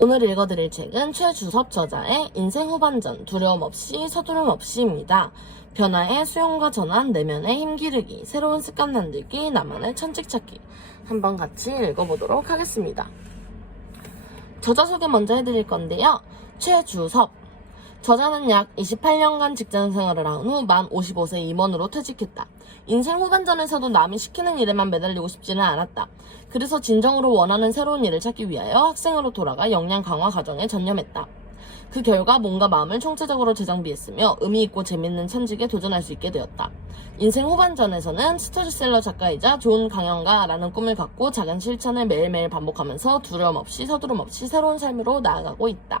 오늘 읽어드릴 책은 최주섭 저자의 인생 후반전 두려움 없이 서두름 없이입니다. 변화의 수용과 전환, 내면의 힘기르기, 새로운 습관 만들기, 나만의 천직 찾기. 한번 같이 읽어보도록 하겠습니다. 저자 소개 먼저 해드릴 건데요. 최주섭. 저자는 약 28년간 직장 생활을 한 후 만 55세 임원으로 퇴직했다. 인생 후반전에서도 남이 시키는 일에만 매달리고 싶지는 않았다. 그래서 진정으로 원하는 새로운 일을 찾기 위하여 학생으로 돌아가 역량 강화 과정에 전념했다. 그 결과 몸과 마음을 총체적으로 재정비했으며 의미있고 재밌는 천직에 도전할 수 있게 되었다. 인생 후반전에서는 스토리셀러 작가이자 좋은 강연가라는 꿈을 갖고 작은 실천을 매일매일 반복하면서 두려움 없이 서두름 없이 새로운 삶으로 나아가고 있다.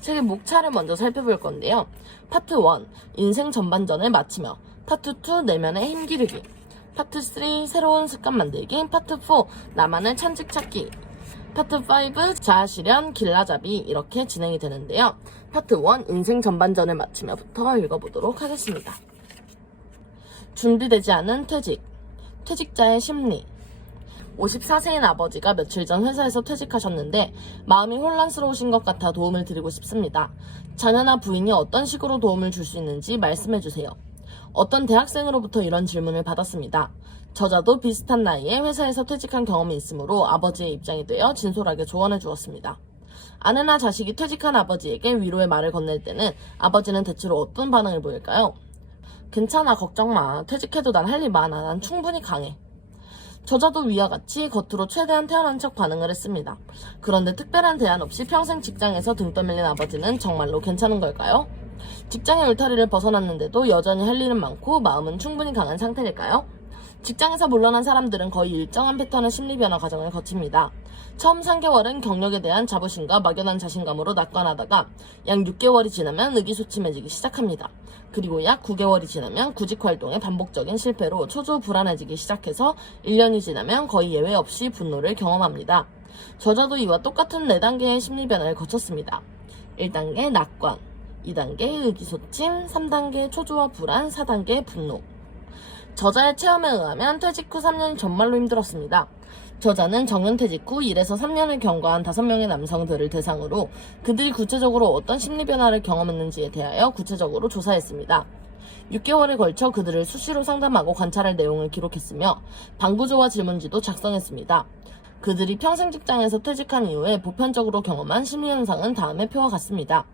책의 목차를 먼저 살펴볼 건데요. 파트 1, 인생 전반전을 마치며, 파트 2, 내면의 힘기르기, 파트 3, 새로운 습관 만들기, 파트 4, 나만의 천직 찾기, 파트 5, 자아실현, 길라잡이 이렇게 진행이 되는데요. 파트 1, 인생 전반전을 마치며부터 읽어보도록 하겠습니다. 준비되지 않은 퇴직, 퇴직자의 심리. 54세인 아버지가 며칠 전 회사에서 퇴직하셨는데 마음이 혼란스러우신 것 같아 도움을 드리고 싶습니다. 자녀나 부인이 어떤 식으로 도움을 줄 수 있는지 말씀해주세요. 어떤 대학생으로부터 이런 질문을 받았습니다. 저자도 비슷한 나이에 회사에서 퇴직한 경험이 있으므로 아버지의 입장이 되어 진솔하게 조언해 주었습니다. 아내나 자식이 퇴직한 아버지에게 위로의 말을 건넬 때는 아버지는 대체로 어떤 반응을 보일까요? 괜찮아, 걱정 마. 퇴직해도 난 할 일 많아. 난 충분히 강해. 저자도 위와 같이 겉으로 최대한 태어난 척 반응을 했습니다. 그런데 특별한 대안 없이 평생 직장에서 등 떠밀린 아버지는 정말로 괜찮은 걸까요? 직장의 울타리를 벗어났는데도 여전히 할 일은 많고 마음은 충분히 강한 상태일까요? 직장에서 물러난 사람들은 거의 일정한 패턴의 심리 변화 과정을 거칩니다. 처음 3개월은 경력에 대한 자부심과 막연한 자신감으로 낙관하다가 약 6개월이 지나면 의기소침해지기 시작합니다. 그리고 약 9개월이 지나면 구직 활동의 반복적인 실패로 초조 불안해지기 시작해서 1년이 지나면 거의 예외 없이 분노를 경험합니다. 저자도 이와 똑같은 4단계의 심리 변화를 거쳤습니다. 1단계 낙관, 2단계 의기소침, 3단계 초조와 불안, 4단계 분노. 저자의 체험에 의하면 퇴직 후 3년이 정말로 힘들었습니다. 저자는 정년퇴직 후 1에서 3년을 경과한 5명의 남성들을 대상으로 그들이 구체적으로 어떤 심리 변화를 경험했는지에 대하여 구체적으로 조사했습니다. 6개월에 걸쳐 그들을 수시로 상담하고 관찰할 내용을 기록했으며 방구조와 질문지도 작성했습니다. 그들이 평생 직장에서 퇴직한 이후에 보편적으로 경험한 심리 현상은 다음의 표와 같습니다.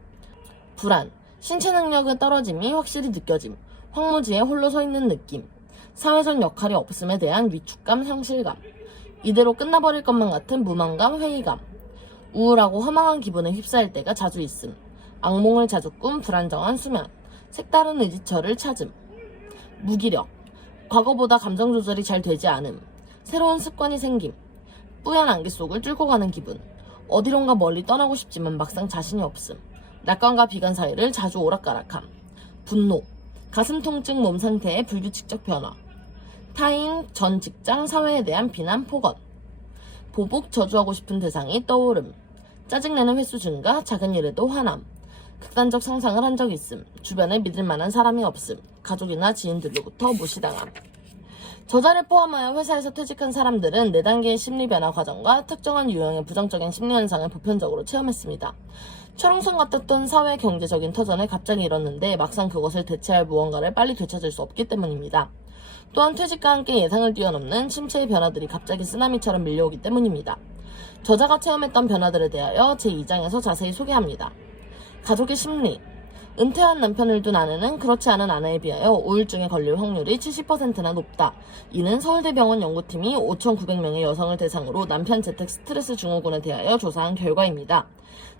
불안, 신체 능력의 떨어짐이 확실히 느껴짐, 황무지에 홀로 서 있는 느낌, 사회적 역할이 없음에 대한 위축감, 상실감, 이대로 끝나버릴 것만 같은 무망감, 회의감, 우울하고 허망한 기분에 휩싸일 때가 자주 있음, 악몽을 자주 꾼 불안정한 수면, 색다른 의지처를 찾음, 무기력, 과거보다 감정 조절이 잘 되지 않음, 새로운 습관이 생김, 뿌연 안개 속을 뚫고 가는 기분, 어디론가 멀리 떠나고 싶지만 막상 자신이 없음, 낙관과 비관 사이를 자주 오락가락함, 분노, 가슴 통증, 몸 상태의 불규칙적 변화, 타인, 전 직장, 사회에 대한 비난, 폭언, 보복, 저주하고 싶은 대상이 떠오름, 짜증내는 횟수 증가, 작은 일에도 화남, 극단적 상상을 한 적 있음, 주변에 믿을 만한 사람이 없음, 가족이나 지인들로부터 무시당함. 저자를 포함하여 회사에서 퇴직한 사람들은 4단계의 심리 변화 과정과 특정한 유형의 부정적인 심리 현상을 보편적으로 체험했습니다. 철옹성 같았던 사회 경제적인 터전을 갑자기 잃었는데 막상 그것을 대체할 무언가를 빨리 되찾을 수 없기 때문입니다. 또한 퇴직과 함께 예상을 뛰어넘는 심체의 변화들이 갑자기 쓰나미처럼 밀려오기 때문입니다. 저자가 체험했던 변화들에 대하여 제2장에서 자세히 소개합니다. 가족의 심리. 은퇴한 남편을 둔 아내는 그렇지 않은 아내에 비하여 우울증에 걸릴 확률이 70%나 높다. 이는 서울대병원 연구팀이 5,900명의 여성을 대상으로 남편 재택 스트레스 증후군에 대하여 조사한 결과입니다.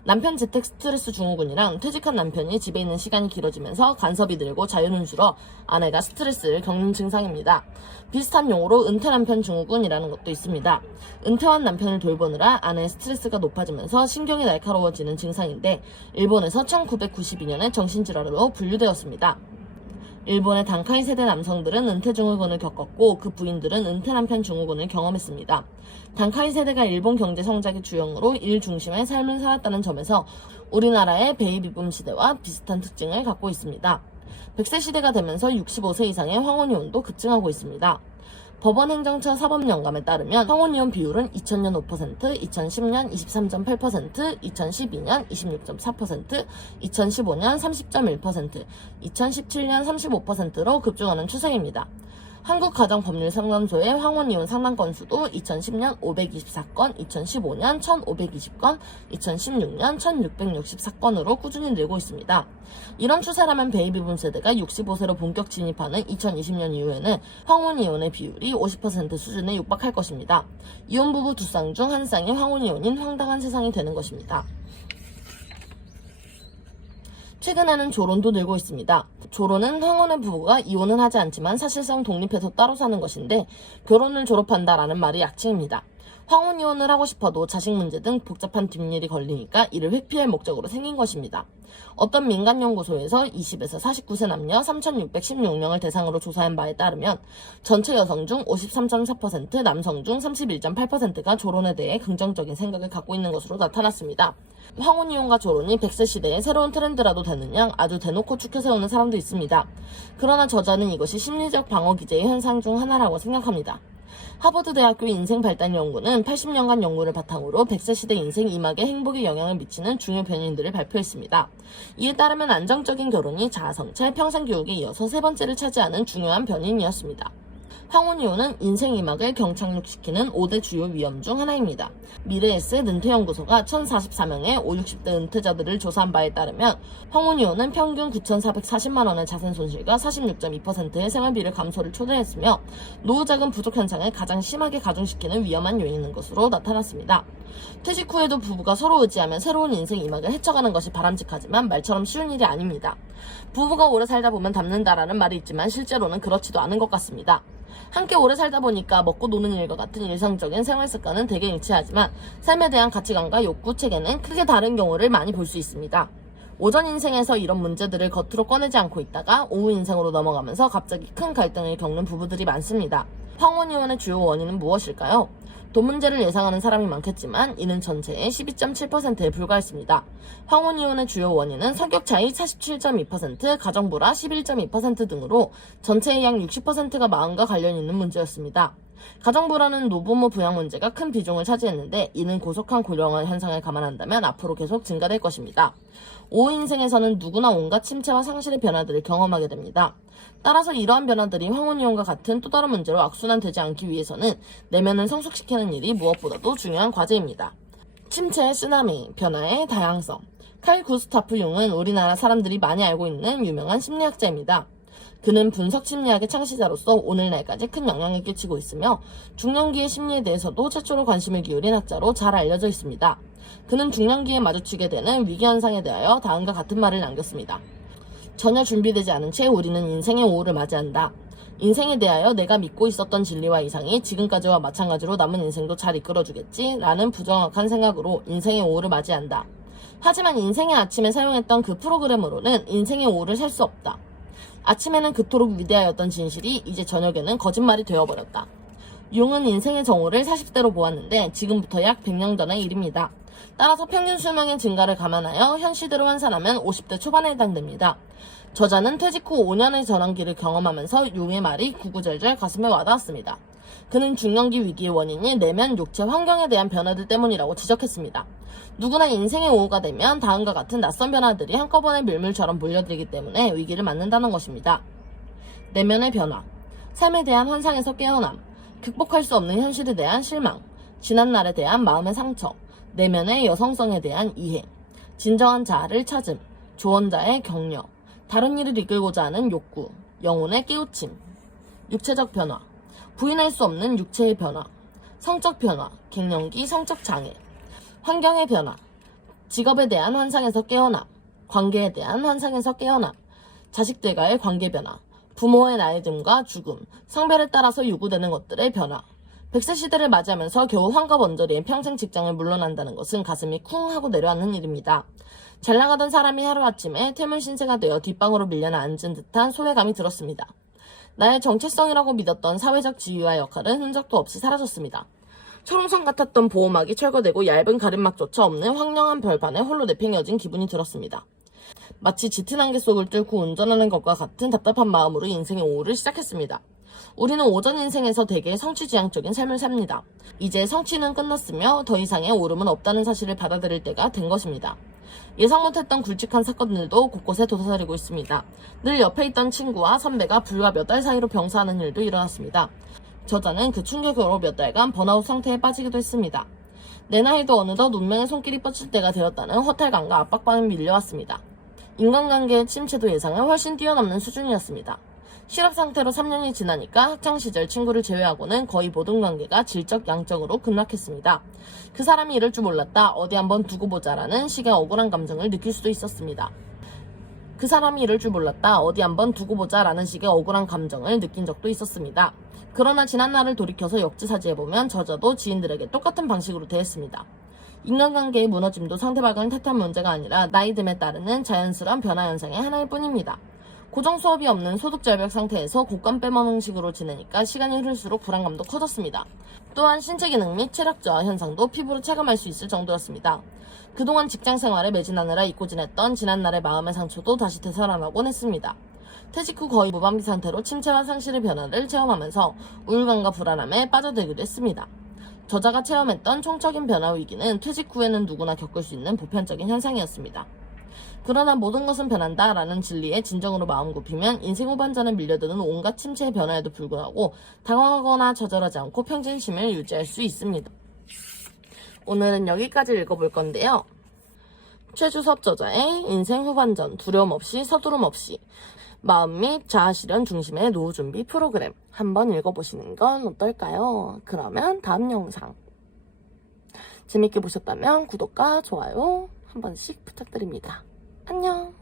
남편 재택 스트레스 증후군이란 퇴직한 남편이 집에 있는 시간이 길어지면서 간섭이 늘고 자유는 줄어 아내가 스트레스를 겪는 증상입니다. 비슷한 용어로 은퇴 남편 증후군이라는 것도 있습니다. 은퇴한 남편을 돌보느라 아내의 스트레스가 높아지면서 신경이 날카로워지는 증상인데 일본에서 1992년에 정신질환으로 분류되었습니다. 일본의 단카이 세대 남성들은 은퇴 증후군을 겪었고 그 부인들은 은퇴 남편 증후군을 경험했습니다. 단카이 세대가 일본 경제 성장의 주역으로 일 중심의 삶을 살았다는 점에서 우리나라의 베이비붐 시대와 비슷한 특징을 갖고 있습니다. 100세 시대가 되면서 65세 이상의 황혼이혼도 급증하고 있습니다. 법원 행정처 사법연감에 따르면 황혼이혼 비율은 2000년 5%, 2010년 23.8%, 2012년 26.4%, 2015년 30.1%, 2017년 35%로 급증하는 추세입니다. 한국가정법률상담소의 황혼이혼 상담 건수도 2010년 524건, 2015년 1520건, 2016년 1664건으로 꾸준히 늘고 있습니다. 이런 추세라면 베이비붐 세대가 65세로 본격 진입하는 2020년 이후에는 황혼이혼의 비율이 50% 수준에 육박할 것입니다. 이혼 부부 2쌍 중 1쌍이 황혼이혼인 황당한 세상이 되는 것입니다. 최근에는 조론도 늘고 있습니다. 조론은 황혼의 부부가 이혼은 하지 않지만 사실상 독립해서 따로 사는 것인데 결혼을 졸업한다라는 말이 약칭입니다. 황혼 이혼을 하고 싶어도 자식 문제 등 복잡한 뒷일이 걸리니까 이를 회피할 목적으로 생긴 것입니다. 어떤 민간연구소에서 20에서 49세 남녀 3,616명을 대상으로 조사한 바에 따르면 전체 여성 중 53.4%, 남성 중 31.8%가 조론에 대해 긍정적인 생각을 갖고 있는 것으로 나타났습니다. 황혼이혼과 조론이 100세 시대의 새로운 트렌드라도 되는 양 아주 대놓고 추켜세우는 사람도 있습니다. 그러나 저자는 이것이 심리적 방어 기제의 현상 중 하나라고 생각합니다. 하버드 대학교 인생발달연구는 80년간 연구를 바탕으로 100세 시대 인생 이막에 행복에 영향을 미치는 중요 변인들을 발표했습니다. 이에 따르면 안정적인 결혼이 자아 성찰, 평생 교육에 이어서 세 번째를 차지하는 중요한 변인이었습니다. 황혼이혼은 인생 이막을 경착륙시키는 5대 주요 위험 중 하나입니다. 미래에셋 은퇴연구소가 1044명의 5, 60대 은퇴자들을 조사한 바에 따르면 황혼이혼은 평균 9,440만원의 자산 손실과 46.2%의 생활비를 감소를 초래했으며 노후자금 부족 현상을 가장 심하게 가중시키는 위험한 요인인 것으로 나타났습니다. 퇴직 후에도 부부가 서로 의지하며 새로운 인생 이막을 헤쳐가는 것이 바람직하지만 말처럼 쉬운 일이 아닙니다. 부부가 오래 살다 보면 닮는다라는 말이 있지만 실제로는 그렇지도 않은 것 같습니다. 함께 오래 살다 보니까 먹고 노는 일과 같은 일상적인 생활 습관은 대개 일치하지만 삶에 대한 가치관과 욕구, 체계는 크게 다른 경우를 많이 볼 수 있습니다. 오전 인생에서 이런 문제들을 겉으로 꺼내지 않고 있다가 오후 인생으로 넘어가면서 갑자기 큰 갈등을 겪는 부부들이 많습니다. 황혼이혼의 주요 원인은 무엇일까요? 돈 문제를 예상하는 사람이 많겠지만 이는 전체의 12.7%에 불과했습니다. 황혼이혼의 주요 원인은 성격 차이 47.2%, 가정불화 11.2% 등으로 전체의 약 60%가 마음과 관련 있는 문제였습니다. 가정불화는 노부모 부양 문제가 큰 비중을 차지했는데 이는 고속한 고령화 현상을 감안한다면 앞으로 계속 증가될 것입니다. 오후 인생에서는 누구나 온갖 침체와 상실의 변화들을 경험하게 됩니다. 따라서 이러한 변화들이 황혼이혼과 같은 또 다른 문제로 악순환되지 않기 위해서는 내면을 성숙시키는 일이 무엇보다도 중요한 과제입니다. 침체의 쓰나미, 변화의 다양성. 칼 구스타프 융은 우리나라 사람들이 많이 알고 있는 유명한 심리학자입니다. 그는 분석 심리학의 창시자로서 오늘날까지 큰 영향을 끼치고 있으며 중년기의 심리에 대해서도 최초로 관심을 기울인 학자로 잘 알려져 있습니다. 그는 중년기에 마주치게 되는 위기 현상에 대하여 다음과 같은 말을 남겼습니다. 전혀 준비되지 않은 채 우리는 인생의 오후를 맞이한다. 인생에 대하여 내가 믿고 있었던 진리와 이상이 지금까지와 마찬가지로 남은 인생도 잘 이끌어주겠지 라는 부정확한 생각으로 인생의 오후를 맞이한다. 하지만 인생의 아침에 사용했던 그 프로그램으로는 인생의 오후를 살 수 없다. 아침에는 그토록 위대하였던 진실이 이제 저녁에는 거짓말이 되어버렸다. 융은 인생의 정오를 40대로 보았는데 지금부터 약 100년 전의 일입니다. 따라서 평균 수명의 증가를 감안하여 현 시대로 환산하면 50대 초반에 해당됩니다. 저자는 퇴직 후 5년의 전환기를 경험하면서 융의 말이 구구절절 가슴에 와닿았습니다. 그는 중년기 위기의 원인이 내면, 육체, 환경에 대한 변화들 때문이라고 지적했습니다. 누구나 인생의 오후가 되면 다음과 같은 낯선 변화들이 한꺼번에 밀물처럼 몰려들기 때문에 위기를 맞는다는 것입니다. 내면의 변화, 삶에 대한 환상에서 깨어남, 극복할 수 없는 현실에 대한 실망, 지난날에 대한 마음의 상처, 내면의 여성성에 대한 이해, 진정한 자아를 찾음, 조언자의 격려, 다른 일을 이끌고자 하는 욕구, 영혼의 깨우침, 육체적 변화, 부인할 수 없는 육체의 변화, 성적 변화, 갱년기 성적 장애, 환경의 변화, 직업에 대한 환상에서 깨어남, 관계에 대한 환상에서 깨어남, 자식들과의 관계 변화, 부모의 나이 듦과 죽음, 성별에 따라서 요구되는 것들의 변화. 100세 시대를 맞이하면서 겨우 환갑언저리에 평생 직장을 물러난다는 것은 가슴이 쿵 하고 내려앉는 일입니다. 잘 나가던 사람이 하루아침에 퇴물 신세가 되어 뒷방으로 밀려나 앉은 듯한 소외감이 들었습니다. 나의 정체성이라고 믿었던 사회적 지위와 역할은 흔적도 없이 사라졌습니다. 철옹성 같았던 보호막이 철거되고 얇은 가림막조차 없는 황량한 벌판에 홀로 내팽겨진 기분이 들었습니다. 마치 짙은 안개 속을 뚫고 운전하는 것과 같은 답답한 마음으로 인생의 오후를 시작했습니다. 우리는 오전 인생에서 대개 성취지향적인 삶을 삽니다. 이제 성취는 끝났으며 더 이상의 오름은 없다는 사실을 받아들일 때가 된 것입니다. 예상 못했던 굵직한 사건들도 곳곳에 도사리고 있습니다. 늘 옆에 있던 친구와 선배가 불과 몇 달 사이로 병사하는 일도 일어났습니다. 저자는 그 충격으로 몇 달간 번아웃 상태에 빠지기도 했습니다. 내 나이도 어느덧 운명의 손길이 뻗칠 때가 되었다는 허탈감과 압박감이 밀려왔습니다. 인간관계의 침체도 예상을 훨씬 뛰어넘는 수준이었습니다. 실업 상태로 3년이 지나니까 학창시절 친구를 제외하고는 거의 모든 관계가 질적 양적으로 급락했습니다. 그 사람이 이럴 줄 몰랐다, 어디 한번 두고 보자라는 식의 억울한 감정을 느낄 수도 있었습니다. 그 사람이 이럴 줄 몰랐다, 어디 한번 두고 보자라는 식의 억울한 감정을 느낀 적도 있었습니다. 그러나 지난 날을 돌이켜서 역지사지해보면 저자도 지인들에게 똑같은 방식으로 대했습니다. 인간관계의 무너짐도 상대방을 탓한 문제가 아니라 나이 듦에 따르는 자연스러운 변화 현상의 하나일 뿐입니다. 고정 수업이 없는 소득절벽 상태에서 곡간 빼먹는 식으로 지내니까 시간이 흐를수록 불안감도 커졌습니다. 또한 신체 기능 및 체력 저하 현상도 피부로 체감할 수 있을 정도였습니다. 그동안 직장생활에 매진하느라 잊고 지냈던 지난날의 마음의 상처도 다시 되살아나곤 했습니다. 퇴직 후 거의 무방비 상태로 침체와 상실의 변화를 체험하면서 우울감과 불안함에 빠져들기도 했습니다. 저자가 체험했던 총적인 변화 위기는 퇴직 후에는 누구나 겪을 수 있는 보편적인 현상이었습니다. 그러나 모든 것은 변한다라는 진리에 진정으로 마음 굽히면 인생 후반전에 밀려드는 온갖 침체의 변화에도 불구하고 당황하거나 좌절하지 않고 평진심을 유지할 수 있습니다. 오늘은 여기까지 읽어볼 건데요. 최주섭 저자의 인생 후반전 두려움 없이 서두름 없이 마음 및 자아 실현 중심의 노후 준비 프로그램 한번 읽어보시는 건 어떨까요? 그러면 다음 영상 재밌게 보셨다면 구독과 좋아요 한 번씩 부탁드립니다. 안녕.